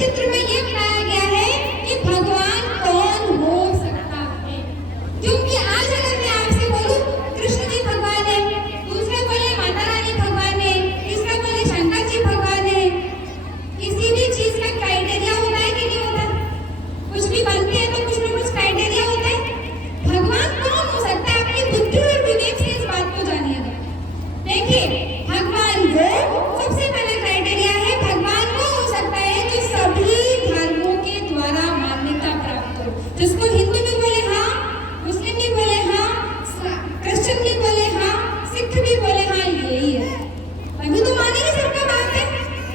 चित्र में ये बताया गया है कि भगवान कौन हो सकता है। क्योंकि आज अगर मैं आपसे बोलूं कृष्ण जी भगवान है, दूसरे बोले माता रानी भगवान है, तीसरा बोले शंकर जी भगवान है, किसी भी चीज का क्राइटेरिया होता है कि नहीं होता? कुछ भी बनते हैं तो कुछ ना कुछ क्राइटेरिया होता है। भगवान कौन हो सकता है? अपनी बुद्धि और विवेक से इस बात को जानिएगा। देखिए, भगवान वो सबसे पहला क्राइटेरिया है, भगवान वो हो सकता है जो सभी धर्मों के द्वारा मान्यता प्राप्त हो। जिसको हिंदू भी बोले हाँ, मुस्लिम भी बोले हाँ, क्रिश्चियन भी बोले हाँ, सिख भी बोले हाँ, यही है। अभी तो मानेंगे सबका बात है।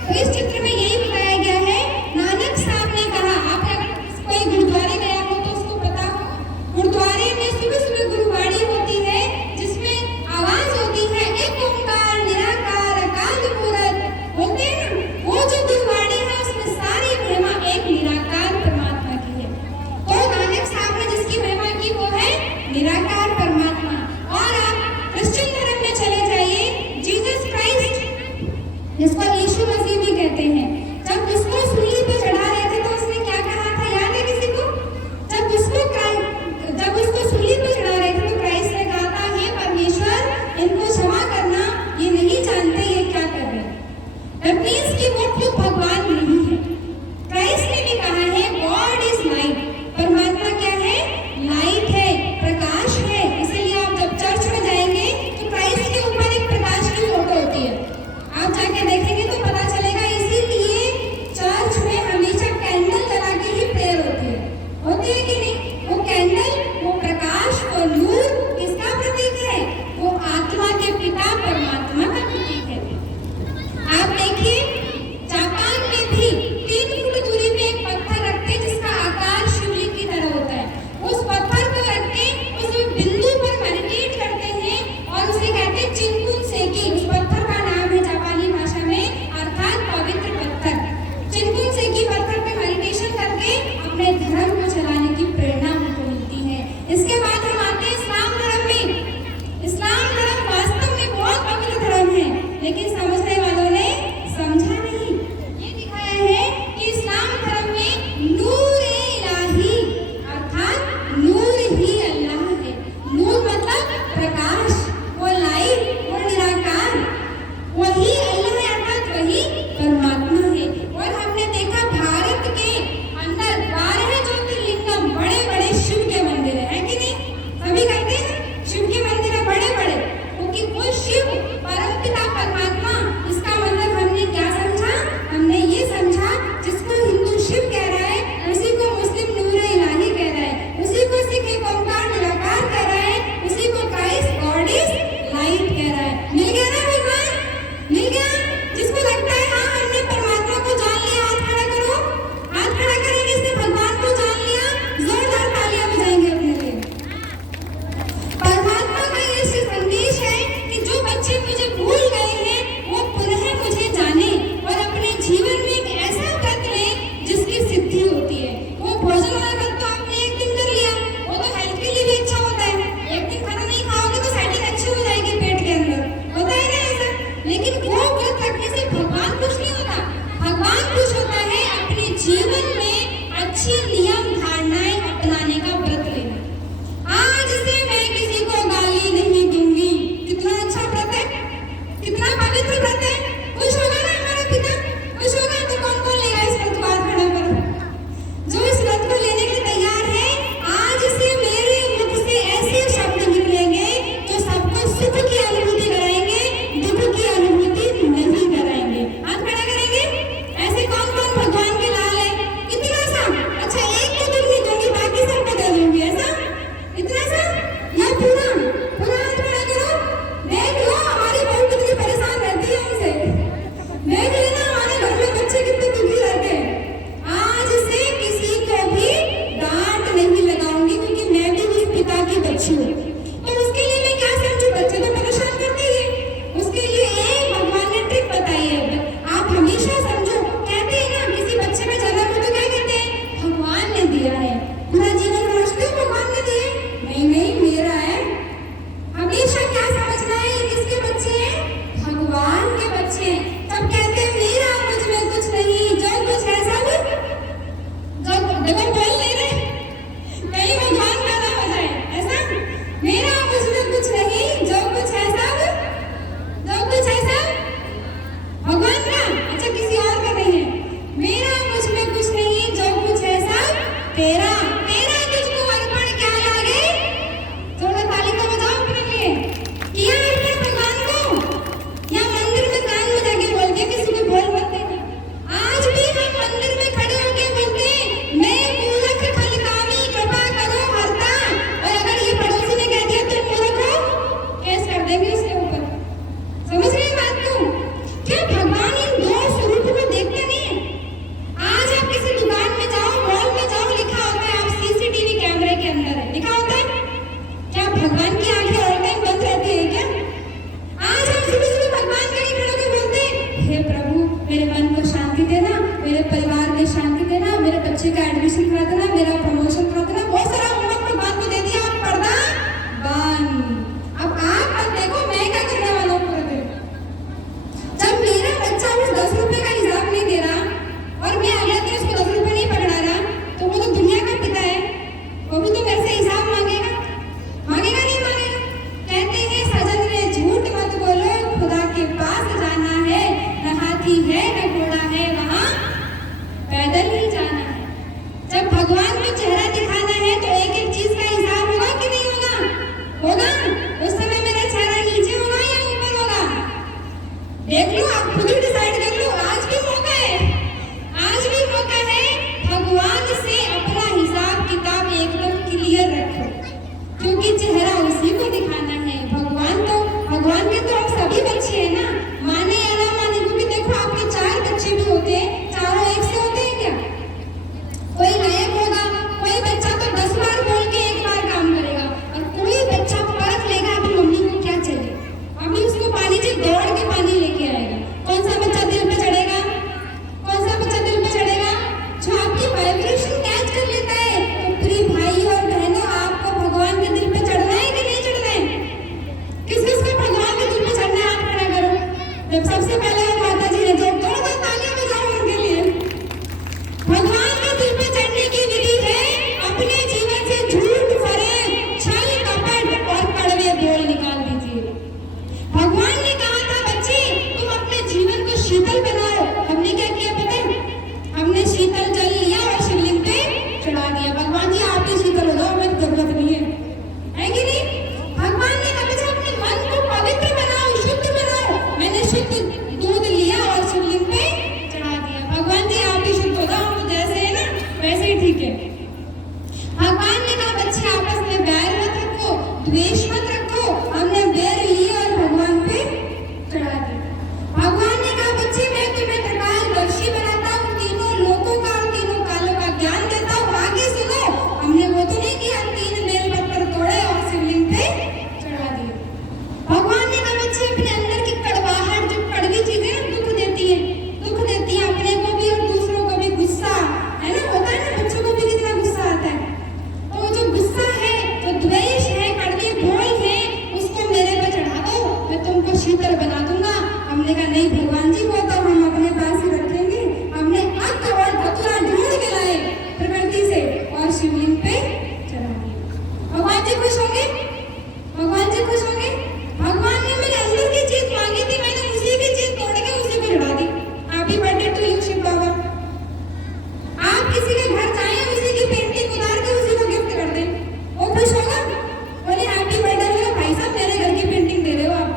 तो इस चित्र में यही बताया गया है। नानक साहब ने कहा, आप अगर कोई गुरुद्वारे गया हो तो उसको पता हो, गुरुद्वारे में सुबह सुबह गुरुवाणी होती है जिसमें आवाज होती है एक ओंकार निराकार अकाल मूरत। बोलते हैं ना, वो जो गुरुवाणी है उसमें सारी महिमा एक निराकार परमात्मा की है। तो नानक साहब ने जिसकी महिमा की वो है निराकार परमात्मा। और आप क्रिश्चियन धर्म में चले जाइए, जीसस क्राइस्ट जिसको यीशु मसीह भी कहते हैं, जब उसको सूली पे चढ़ा रहे थे तो उसने क्या कहा था, याद है किसी को? जब उसको सूली पे चढ़ा रहे थे तो क्राइस्ट ने कहा था, हे परमेश्वर इनको क्षमा करना, ये नहीं जानते ये क्या कर रहे हैं। दैट मींस कि वो खुद भगवान नहीं है। क्राइस्ट ने भी कहा है गॉड इज लाइट, परमात्मा क्या है? लाइट है, प्रकाश है। इसीलिए आप जब चर्च में जाएंगे तो क्राइस्ट के ऊपर एक प्रकाश की फोटो होती है, आप जाके देखेंगे तो पता चलेगा। इसीलिए चर्च में हमेशा कैंडल जला के ही प्रेयर होती है कि नहीं? वो कैंडल, वो प्रकाश, वो नूर किसका प्रतीक है? वो आत्मा के पिता परमात्मा का प्रतीक है। आप देखिए, जापान में भी 3 फुट दूरी पे एक पत्थर रखते हैं जिसका आकार शिवलिंग की तरह होता है। उस पत्थर को रख के उस बिंदु पर मेडिटेट करते हैं और उसे कहते हैं चिंकुन सेकी। उस पत्थर का नाम है जापानी भाषा में, अर्थात पवित्र पत्थर। चिंकुन सेकी पत्थर पे मेडिटेशन करके अपने धर्म को चलाने की प्रेरणा उनको मिलती है। इसके बाद हम आते हैं इस्लाम धर्म में। इस्लाम धर्म वास्तव में बहुत पवित्र धर्म है, लेकिन समझने वालों ने समझा नहीं। ये दिखाया है मेरे परिवार में शांति देना, मेरे बच्चे का एडमिशन करा देना, मेरा प्रमोशन करा देना, बहुत सारा होमवर्क भगवान को दे दिया, अब पर्दा बंद। अब आप मत देखो मैं क्या करने वाला हूँ पूरे दिन। जब मेरा बच्चा मुझे 10 रुपए का हिसाब नहीं दे रहा और मैं अगले दिन उसको 10 रुपए नहीं पकड़ा रहा, तो वो तो दुनिया का पिता है, वो भी तो मेरे से हिसाब मांगेगा, मांगेगा नहीं मांगेगा। कहते हैं सजन ने झूठ मत बोलो, खुदा के पास जाना है, न हाथी है न घोड़ा है, वहाँ पैदल ही जाना है। जब भगवान को चेहरा दिखाना है तो एक एक चीज का हिसाब होगा कि नहीं होगा? होगा। उस समय मेरा चेहरा नीचे होगा या ऊपर होगा? देख लो, आप खुद ही डिसाइड कर लो। आज भी मौका है, आज भी मौका है। भगवान से अपना हिसाब किताब एकदम क्लियर रखो, क्योंकि चेहरा उसी को दिखाना है। भगवान के तो हम सभी बच्चे हैं ना, माने या ना माने, क्योंकि देखो आपके 4 बच्चे भी होते हैं, चारों एक से होते हैं क्या? कोई नायक होगा, कोई बच्चा तो 10 बार बोल के 1 बार काम करेगा, और कोई बच्चा परख लेगा अपनी मम्मी को क्या चाहिए, अभी उसको पानी चाहिए दौड़ के पानी लेके आएगा। कौन सा बच्चा दिल पे चढ़ेगा? कौन सा बच्चा दिल पे चढ़ेगा? जो आपकी वाइब्रेशन कैच कर लेता है। तो प्रिय भाई और बहनों, आपको भगवान के दिल पे चढ़ना है कि नहीं चढ़ना है? किसको भगवान के दिल पे चढ़ना है? आप खड़ा करो। जब सबसे पहले माता जी ने जो दो तालियां बजाओ उनके लिए। भगवान के दिल पे चढ़ने की विधि है अपने जीवन से झूठ, फरेब, छल, कपट और कड़वे बोल निकाल दीजिए। भगवान ने कहा था बच्चे तुम अपने जीवन को शीतल बनाओ। हमने क्या किया पता है? हमने शीतल जल लिया और शिवलिंग पे चढ़ा दिया। भगवान जी आप ही शीतल हो जाओ, हमें जरूरत नहीं है कि नहीं? भगवान ने कहा बच्चा अपने मन को पवित्र बनाओ, शुद्ध बनाओ। मैंने शुद्ध दूध लिया और शिवलिंग पे चढ़ा दिया। भगवान जी आप ही शुद्ध हो जाओ, तो जैसे है ना वैसे ही ठीक है। भगवान ने कहा बच्चे आपस में बैर मत रखो, द्वेष मत रखो। हमने बैर लिया और भगवान पे चढ़ा दिया। भगवान ने कहा बच्चे मैं तुम्हें त्रिकालदर्शी बनाता हूँ, तीनों लोकों का और तीनों कालों का ज्ञान देता हूँ। आगे सुनो, हमने वो तो नहीं किया 3 बेलपत्र तोड़े और शिवलिंग पे चढ़ा दिए। भगवान ने कहा बच्चे अपने अंदर की कड़वाहट, जो कड़वी चीजें ना दुख देती है अपने को भी और दूसरों को भी। गुस्सा है ना, होता है ना, बच्चों को भी कितना गुस्सा आता है। तो वो जो गुस्सा है, जो द्वेष है, कड़वे बोल है, उसको मेरे पे चढ़ा दो, मैं तुमको शीतल बना दूंगा। हमने कहा नहीं भगवान जी, वो तो हम अपने पास ही रखेंगे। हमने अक्त और धतूरा ढूंढ के लाए प्रकृति से और शिवलिंग पे चढ़ा दिया। भगवान जी खुश होंगे? भगवान जी खुश होंगे? भगवान ने मेरे अंदर की चीज मांगी थी, मैंने उसी की चीज तोड़ के उसी को चढ़ा दी। Happy birthday to you Shiv Baba. आप किसी के घर जाएं, उसी की पेंटिंग उतार के उसी को गिफ्ट कर दें, वो खुश होगा? बोले हैप्पी बर्थडे बोलो भाई साहब, मेरे घर की पेंटिंग दे रहे हो आप।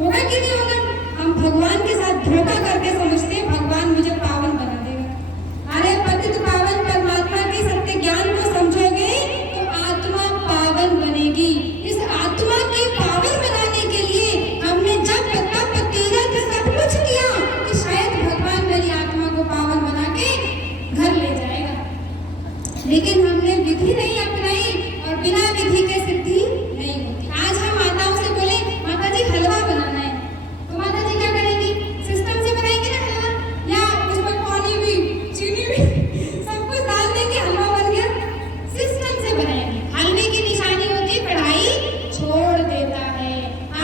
होगा कि नहीं होगा? हम भगवान के साथ धोखा करके समझते हैं भगवान मुझे पावन बना देगा। अरे पतित पावन परमात्मा के सत्य ज्ञान को समझोगे तो आत्मा पावन बनेगी। इस आत्मा के पावन बनाने के लिए हमने जब तप तीरथ सब कुछ किया कि शायद भगवान मेरी आत्मा को पावन बना के घर ले जाएगा, लेकिन हमने विधि नहीं अपनाई और बिना विधि के सिद्धि नहीं होती। आज हम माताओं से बोले माता जी हलवा बनाना है, तो माता जी क्या करेंगी? सिस्टम से बनाएंगी ना हलवा, या उसमें पानी भी चीनी भी सब कुछ डाल देंगे, हलवा बन गया। सिस्टम से बनाएंगे। हलवे की निशानी होती है पढ़ाई छोड़ देता है।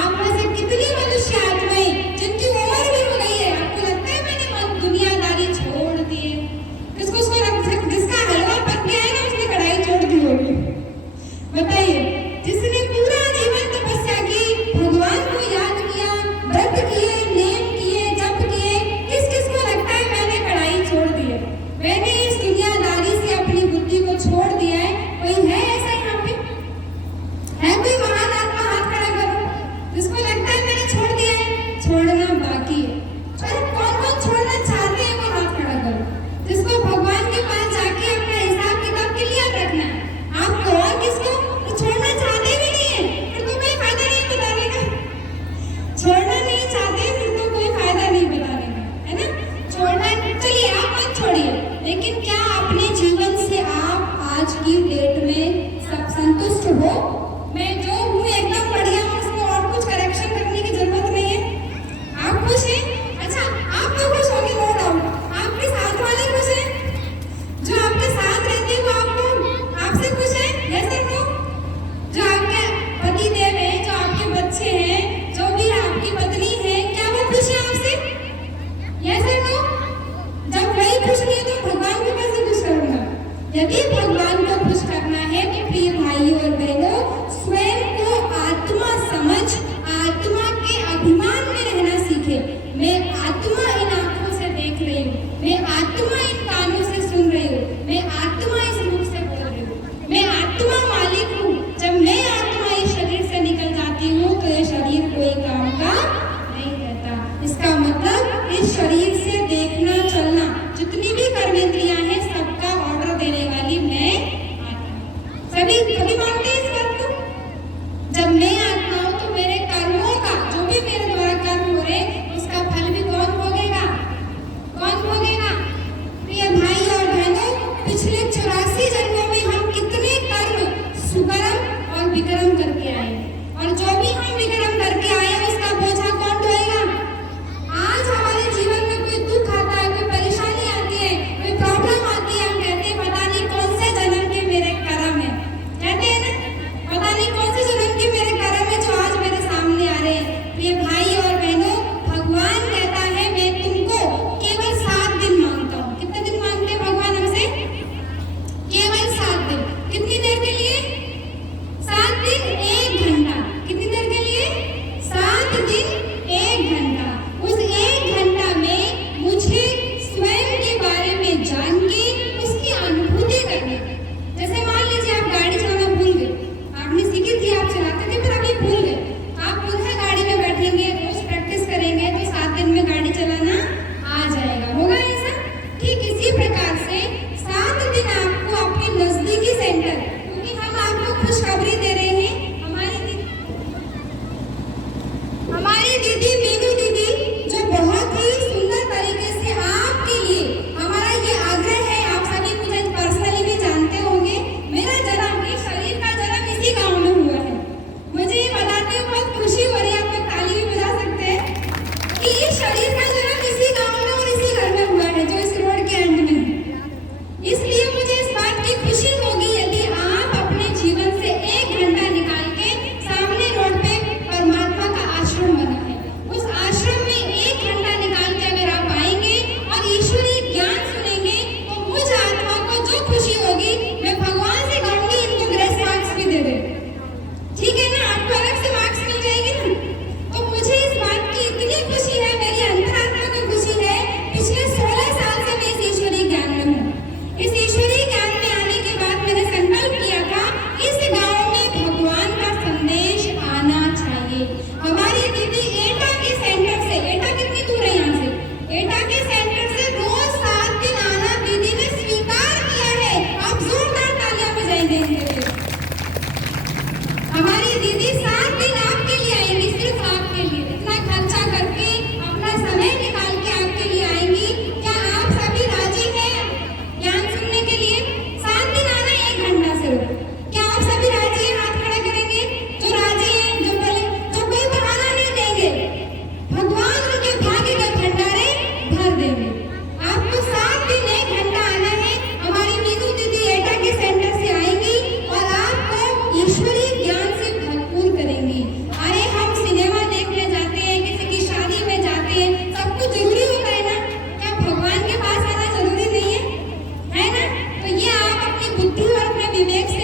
आप में से कितनी मनुष्य आत्माएं जिनकी उम्र भी हो गई है, आपको लगता है मैंने दुनियादारी छोड़ दी है? जिसका हलवा पक गया है ना, उसने कढ़ाई छोड़ दी होगी। बताइए, जिसने पूरा जीवन तपस्या की, भगवान को याद किया, व्रत किए, नेम किए, जप किए, किस किस को लगता है मैंने कढ़ाई छोड़ दी है? मैंने इस दुनियादारी से अपनी बुद्धि को छोड़ दिया है। कोई है ऐसा यहाँ पे? है कोई महान आत्मा? हाथ खड़ा करो जिसको लगता है मैंने छोड़ दिया है। छोड़ना बाकी है। अरे कौन कौन छोड़ना चाहते हैं वो हाथ खड़ा करो, जिसको भगवान के पास जाके अपना हिसाब किताब क्लियर रखना है। आपको और किसको तो छोड़ना चाहते भी नहीं है, फिर तो कोई फायदा नहीं बताने का। छोड़ना नहीं चाहते फिर तो कोई फायदा नहीं बताने का, है ना? छोड़ना, चलिए आप मत छोड़िए, लेकिन क्या अपने जीवन से आप आज की डेट में सब संतुष्ट हो? मैं जो हूँ एकदम बढ़िया हूँ, उसमें और कुछ करेक्शन करने की जरूरत नहीं है। आप खुश हैं? अच्छा, आप तो खुश होंगे नो डाउट। आपके साथ यदि भगवान को खुश करना है तो प्रिय भाइयों और बहनों, स्वयं को आत्मा समझ आत्मा के अभिमान में रहना सीखे। मैं आत्मा इन आंखों से देख रही हूँ, मैं आत्मा इन कानों से सुन रही हूँ, मैं आत्मा इस मुख से बोल रही हूँ, मैं आत्मा मालिक हूँ। जब मैं आत्मा इस शरीर से निकल जाती हूँ तो ये शरीर कोई काम का नहीं रहता। इसका मतलब इस शरीर से देखना चलना, जितनी भी कर्मेंद्रियां हैं, सबका ऑर्डर देने वाली मैं आत्मा। सभी मानते हैं इस बात को। जब मैं आत्मा हूँ तो मेरे कर्मों का, जो भी मेरे द्वारा कर्म हो रहे, उसका फल भी कौन भोगेगा? कौन भोगेगा? प्रिय भाई और बहनों, पिछले 84 जन्मों में हम कितने कर्म सुकर्म और विक्रम करके आए, और जो भी हम विक्रम करके आए उसका बोझा कौन ढोएगा? आज हमारे जीवन में कोई दुख आता है, कोई परेशानी आती है, कोई प्रॉब्लम आती है, हम कहते हैं पता नहीं कौन से जन्म के मेरे कर्म है। कहते हैं ना, पता नहीं कौन से जन्म के मेरे कर्म है जो आज मेरे सामने आ रहे हैं। प्रिय भाई और बहनों, भगवान कहता है मैं तुमको केवल 7 दिन मांगता हूँ। कितने दिन मांगते हैं भगवान हमसे? केवल 7 दिन। कितनी देर के लिए? 7 दिन 1 घंटा। कितनी देर के लिए? 7 दिन 1 घंटा। उस 1 घंटा में मुझे स्वयं के बारे में जान के उसकी अनुभूति करनी। जैसे मान लीजिए आप गाड़ी चलाना भूल गए, आपने सीखी थी, आप चलाते थे पर अभी भूल गए, आप पुनः गाड़ी में बैठेंगे, रोज प्रैक्टिस करेंगे तो 7 दिन में गाड़ी चलाना आ जाएगा। होगा ऐसा? ठीक इसी प्रकार से 7 दिन आपको अपने नजदीकी सेंटर, क्योंकि हम आपको खुशखबरी दे रहे हैं, हमारी दीदी मीनू दीदी जो बहुत ही सुंदर तरीके से आपके लिए, हमारा ये आग्रह है, आप सभी मुझे पर्सनली भी जानते होंगे, मेरा जन्म, इस शरीर का जन्म इसी गांव में हुआ है। मुझे ये बताते हुए बहुत खुशी हो रही है, आप लोग ताली भी बजा सकते हैं कि इस शरीर का जन्म इसी गांव में और इसी घर में हुआ है जो इस रोड के एंड में है। इसलिए मुझे इस बात की खुशी होगी यदि आप अपने जीवन से 1 घंटा निकाल के, सामने रोड पे परमात्मा का आश्रम बना है, उस आश्रम में 1 घंटा निकाल के अगर आप आएंगे और ईश्वरीय ज्ञान सुनेंगे तो मुझ आत्मा को जो खुशी होगी, मैं भगवान से कहूंगी इनको ग्रेस मार्क्स भी दे दे। ठीक है ना, आपको अलग से मार्क्स मिल जाएगी ना। तो मुझे इस बात की इतनी खुशी है, मेरी अंतरात्मा को खुशी है, पिछले 16 साल से मैं इस ईश्वरीय ज्ञान में हूँ। इस ईश्वरीय ज्ञान में आने के बाद मैंने संकल्प किया था इस गांव में भगवान का संदेश आना चाहिए। हमारी दीदी एटा के सेंटर से, एटा कितनी दूर है यहाँ से, एटा के सेंटर से रोज 7 दिन आना दीदी ने स्वीकार किया है। आप जोरदार तालियां बजाएंगे इनके लिए। हमारी दीदी 7 दिन आपके लिए आएंगी, सिर्फ आपके लिए, इतना खर्चा करके, अपना समय निकाल के आपके लिए आएंगी। क्या आप सभी राजी हैं ज्ञान सुनने के लिए? 7 दिन आना 1 घंटा सिर्फ। क्या आप सभी राजी हैं? हाथ खड़ा करेंगे जो राजी हैं, जो बोले, जो कोई बहाना नहीं देंगे, भगवान उनके भाग्य के भंडारे भर देंगे। आपको 7 दिन 1 घंटा आना है। हमारी मीनू दीदी एटा के सेंटर से आएंगी और आपको ईश्वरीय ज्ञान से भरपूर करेंगी। अरे हम सिनेमा देखने जाते हैं, किसी की शादी में जाते हैं, सब कुछ जरूरी होता है ना? क्या भगवान के पास आना जरूरी नहीं है? है ना? तो ये आप अपनी बुद्धि और अपने विवेक से